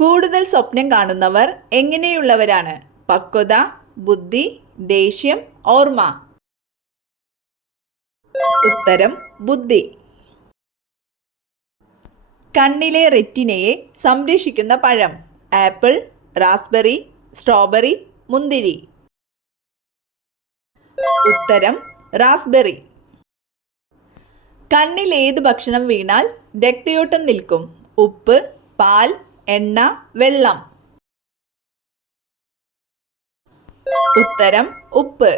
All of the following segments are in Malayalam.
കൂടുതൽ സ്വപ്നം കാണുന്നവർ എങ്ങനെയുള്ളവരാണ്? പക്വത, ബുദ്ധി, ദേഷ്യം, ഓർമ്മ. ഉത്തരം ബുദ്ധി. കണ്ണിലെ റെറ്റിനയെ സംരക്ഷിക്കുന്ന പഴം? ആപ്പിൾ, റാസ്ബെറി, സ്ട്രോബെറി, മുന്തിരി. ഉത്തരം റാസ്ബെറി. കണ്ണിൽ ഏത് ഭക്ഷണം വീണാൽ രക്തയോട്ടം നിൽക്കും? ഉപ്പ്, പാൽ, എണ്ണ, വെള്ളം. ഉത്തരം ഉപ്പ്.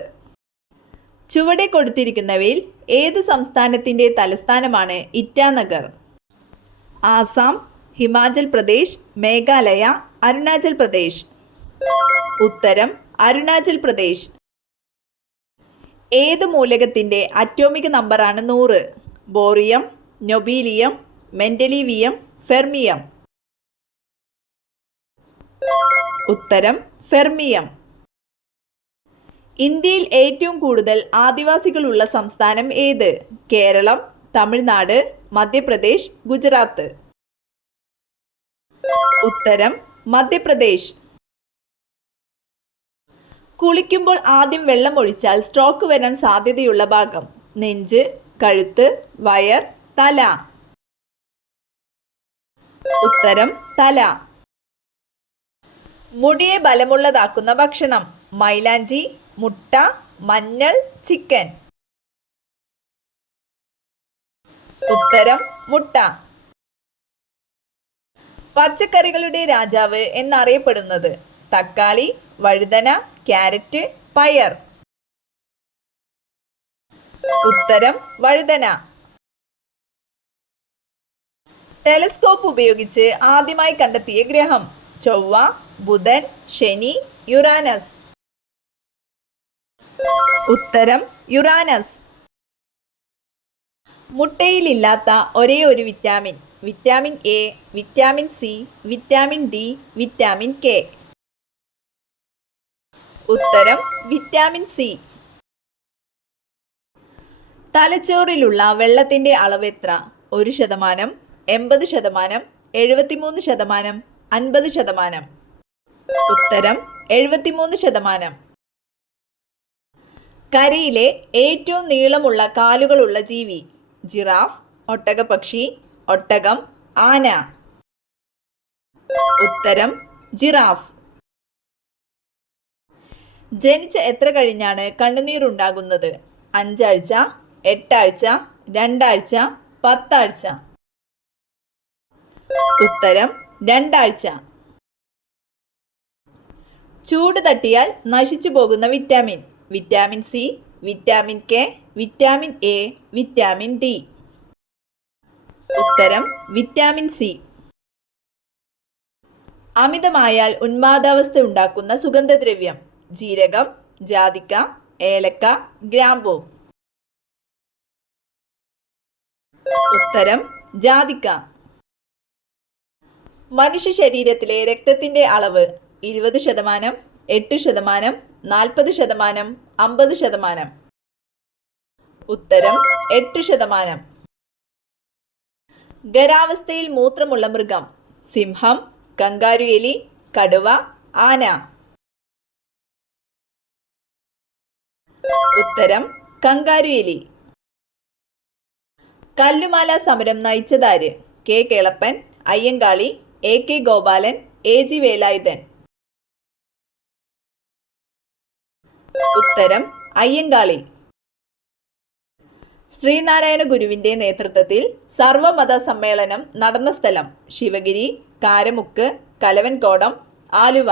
ചുവടെ കൊടുത്തിരിക്കുന്നവയിൽ ഏത് സംസ്ഥാനത്തിൻ്റെ തലസ്ഥാനമാണ് ഇറ്റാനഗർ? ആസാം, ഹിമാചൽ പ്രദേശ്, മേഘാലയ, അരുണാചൽ പ്രദേശ്. ഉത്തരം അരുണാചൽ പ്രദേശ്. ഏത് മൂലകത്തിൻ്റെ അറ്റോമിക് നമ്പറാണ് 100? ബോറിയം, നൊബീലിയം, മെൻഡലീവിയം, ഫെർമിയം. ഉത്തരം ഫെർമിയം. ഇന്ത്യയിൽ ഏറ്റവും കൂടുതൽ ആദിവാസികളുള്ള സംസ്ഥാനം ഏത്? കേരളം, തമിഴ്നാട്, മധ്യപ്രദേശ്, ഗുജറാത്ത്. ഉത്തരം മധ്യപ്രദേശ്. കുളിക്കുമ്പോൾ ആദ്യം വെള്ളം ഒഴിച്ചാൽ സ്ട്രോക്ക് വരാൻ സാധ്യതയുള്ള ഭാഗം? നെഞ്ച്, കഴുത്ത്, വയർ, തല. ഉത്തരം തല. മുടിയെ ബലമുള്ളതാക്കുന്ന ഭക്ഷണം? മൈലാഞ്ചി, മുട്ട, മഞ്ഞൾ, ചിക്കൻ. ഉത്തരം മുട്ട. പച്ചക്കറികളുടെ രാജാവ് എന്നറിയപ്പെടുന്നത്? തക്കാളി, വഴുതന, ക്യാരറ്റ്, പയർ. ഉത്തരം വഴുതന. ടെലിസ്കോപ്പ് ഉപയോഗിച്ച് ആദ്യമായി കണ്ടെത്തിയ ഗ്രഹം? ചൊവ്വ, ബുധൻ, ശനി, യുറാനസ്. ഉത്തരം യുറാനസ്. മുട്ടയിലില്ലാത്ത ഒരേ ഒരു vitamin? Vitamin A, vitamin C, vitamin D, vitamin K. ഉത്തരം വിറ്റാമിൻ സി. തലച്ചോറിലുള്ള വെള്ളത്തിൻ്റെ അളവ് എത്ര? 1%, 80%, 73%, 50%. ഉത്തരം 73%. കരയിലെ ഏറ്റവും നീളമുള്ള കാലുകളുള്ള ജീവി? ജിറാഫ്, ഒട്ടകപ്പക്ഷി, ഒട്ടകം, ആന. ഉത്തരം ജിറാഫ്. ജനിച്ച എത്ര കഴിഞ്ഞാണ് കണ്ണുനീരുണ്ടാകുന്നത്? 5 ആഴ്ച, 8 ആഴ്ച, 2 ആഴ്ച, 10 ആഴ്ച. ഉത്തരം 2 ആഴ്ച. ചൂട് തട്ടിയാൽ നശിച്ചു പോകുന്ന vitamin? Vitamin C, vitamin K, vitamin A, vitamin D. ഉത്തരം വിറ്റാമിൻ സി. അമിതമായാൽ ഉന്മാദാവസ്ഥ ഉണ്ടാക്കുന്ന സുഗന്ധദ്രവ്യം? ജീരകം, ജാതിക്ക, ഏലക്ക, ഗ്രാമ്പൂ. ഉത്തരം ജാതിക്ക. മനുഷ്യ ശരീരത്തിലെ രക്തത്തിൻ്റെ അളവ്? 20%, 8%, 40%, 50%. ഉത്തരം 8%. ഖരാവസ്ഥയിൽ മൂത്രമുള്ള മൃഗം? സിംഹം, കങ്കാരു എലി, കടുവ, ആന. ഉത്തരം കങ്കാരു എലി. കല്ലുമാല സമരം നയിച്ചതാര്? K Kelappan, Ayyankali, A K Gopalan, A G Velayudhan. ഉത്തരം അയ്യങ്കാളി. ശ്രീനാരായണ ഗുരുവിൻ്റെ നേതൃത്വത്തിൽ സർവമത സമ്മേളനം നടന്ന സ്ഥലം? ശിവഗിരി, കാരമുക്ക്, കലവൻകോടം, ആലുവ.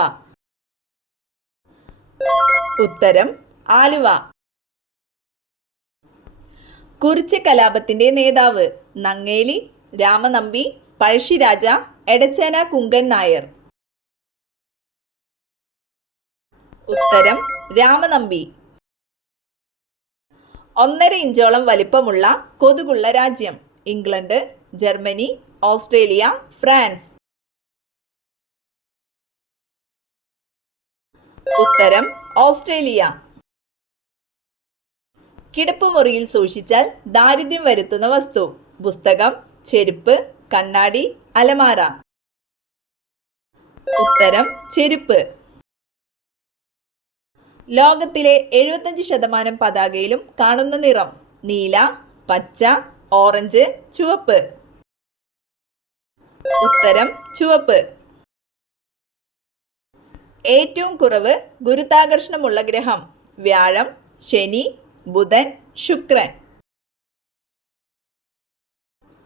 ഉത്തരം ആലുവ. കുറിച്യ കലാപത്തിൻ്റെ നേതാവ്? നങ്ങേലി, രാമനമ്പി, പഴശ്ശിരാജ, എടച്ചേന കുങ്കൻ നായർ. ഉത്തരം രാമനമ്പി. 1.5 ഇഞ്ചോളം വലിപ്പമുള്ള കൊതുകുള്ള രാജ്യം? England, Germany, Australia, France. ഉത്തരം ഓസ്ട്രേലിയ. കിടപ്പുമുറിയിൽ സൂക്ഷിച്ചാൽ ദാരിദ്ര്യം വരുത്തുന്ന വസ്തു? പുസ്തകം, ചെരുപ്പ്, കണ്ണാടി, അലമാര. ഉത്തരം ചെരുപ്പ്. ലോകത്തിലെ 75% പതാകയിലും കാണുന്ന നിറം നീല, പച്ച, ഓറഞ്ച്, ചുവപ്പ്. ഉത്തരം ചുവപ്പ്. ഏറ്റവും കുറവ് ഗുരുത്വാകർഷണമുള്ള ഗ്രഹം വ്യാഴം, ശനി, ബുധൻ, ശുക്രൻ.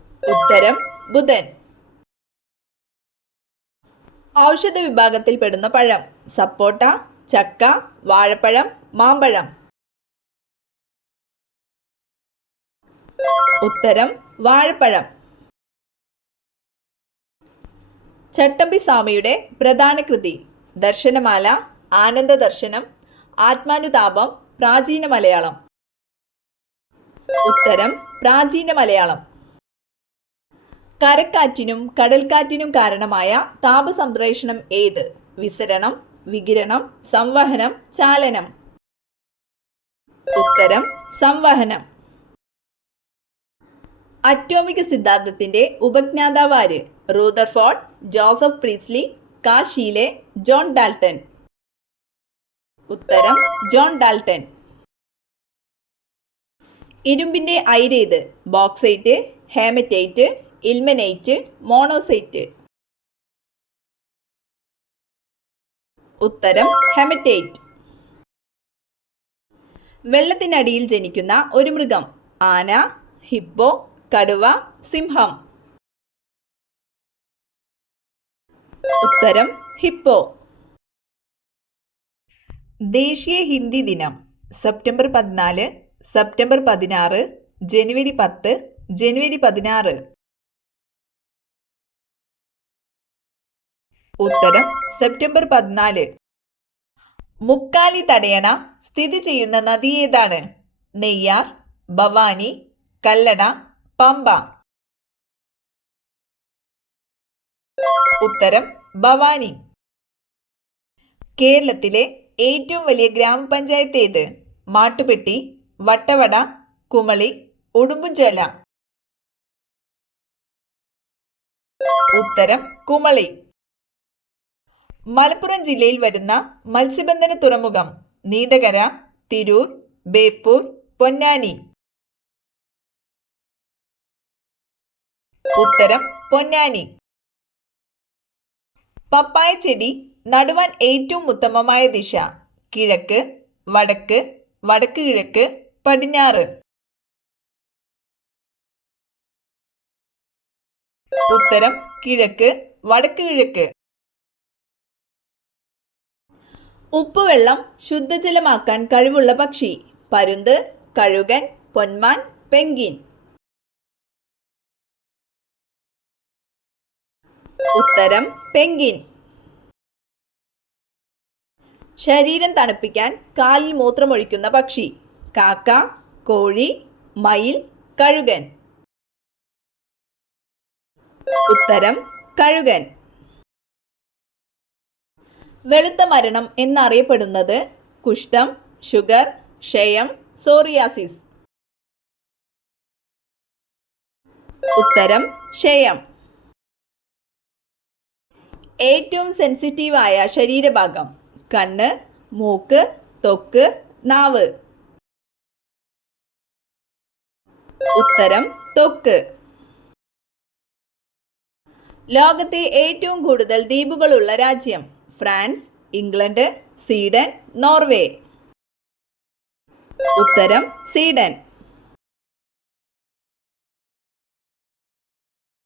ഉത്തരം ബുധൻ. ഔഷധ വിഭാഗത്തിൽപ്പെടുന്ന പഴം സപ്പോട്ട, ചക്ക, വാഴപ്പഴം, മാമ്പഴം. ഉത്തരം വാഴപ്പഴം. ചട്ടമ്പി സ്വാമിയുടെ പ്രധാന കൃതി ദർശനമാല, ആനന്ദ ദർശനം, ആത്മാനുതാപം, പ്രാചീന മലയാളം. ഉത്തരം പ്രാചീന മലയാളം. കരക്കാറ്റിനും കടൽക്കാറ്റിനും കാരണമായ താപസംപ്രേഷണം ഏത്? വിസരണം, വികിരണം, സംവഹനം, ചാലനം. ഉത്തരം സംവഹനം. അറ്റോമിക സിദ്ധാന്തത്തിന്റെ ഉപജ്ഞാതാവ് ആര്? Rutherford, Joseph Priestley, Carl Scheele, John Dalton. ഉത്തരം ജോൺ ഡാൽട്ടൺ. ഇരുമ്പിന്റെ അയിരേത്? Bauxite, hematite, ilmenite, monazite. ഉത്തരം ഹെമറ്റൈറ്റ്. വെള്ളത്തിനടിയിൽ ജനിക്കുന്ന ഒരു മൃഗം ആന, ഹിപ്പോ, കടുവ, സിംഹം. ഉത്തരം ഹിപ്പോ. ദേശീയ ഹിന്ദി ദിനം സെപ്റ്റംബർ 14, സെപ്റ്റംബർ 16, ജനുവരി 10, ജനുവരി 16. ഉത്തരം സെപ്റ്റംബർ 14. മുക്കാലി തടയണ സ്ഥിതി ചെയ്യുന്ന നദി ഏതാണ്? നെയ്യാർ, ഭവാനി, കല്ലട, പമ്പ. ഉത്തരം ഭവാനി. കേരളത്തിലെ ഏറ്റവും വലിയ ഗ്രാമപഞ്ചായത്ത് ഏത്? മാട്ടുപ്പെട്ടി, വട്ടവട, കുമളി, ഉടുമ്പുംചോല. ഉത്തരം കുമളി. മലപ്പുറം ജില്ലയിൽ വരുന്ന മത്സ്യബന്ധന തുറമുഖം നീണ്ടകര, തിരൂർ, ബേപ്പൂർ, പൊന്നാനി. ഉത്തരം പൊന്നാനി. പപ്പായ ചെടി നടുവാൻ ഏറ്റവും ഉത്തമമായ ദിശ കിഴക്ക്, വടക്ക്, വടക്ക് കിഴക്ക്, പടിഞ്ഞാറ്. ഉത്തരം കിഴക്ക്, വടക്ക് കിഴക്ക്. ഉപ്പുവെള്ളം ശുദ്ധജലമാക്കാൻ കഴിവുള്ള പക്ഷി പരുന്ത്, കഴുകൻ, പൊന്മാൻ, പെൻഗ്വിൻ. ഉത്തരം പെൻഗ്വിൻ. ശരീരം തണുപ്പിക്കാൻ കാലിൽ മൂത്രമൊഴിക്കുന്ന പക്ഷി കാക്ക, കോഴി, മയിൽ, കഴുകൻ. ഉത്തരം കഴുകൻ. വെളുത്ത മരണം എന്നറിയപ്പെടുന്നത് കുഷ്ഠം, ഷുഗർ, ക്ഷയം, സോറിയാസിസ്. ഉത്തരം ക്ഷയം. ഏറ്റവും സെൻസിറ്റീവായ ശരീരഭാഗം കണ്ണ്, മൂക്ക്, ത്വക്ക്, നാവ്. ഉത്തരം ത്വക്ക്. ലോകത്തെ ഏറ്റവും കൂടുതൽ ദ്വീപുകളുള്ള രാജ്യം ഫ്രാൻസ്, ഇംഗ്ലണ്ട്, സ്വീഡൻ, നോർവേ. ഉത്തരം സ്വീഡൻ.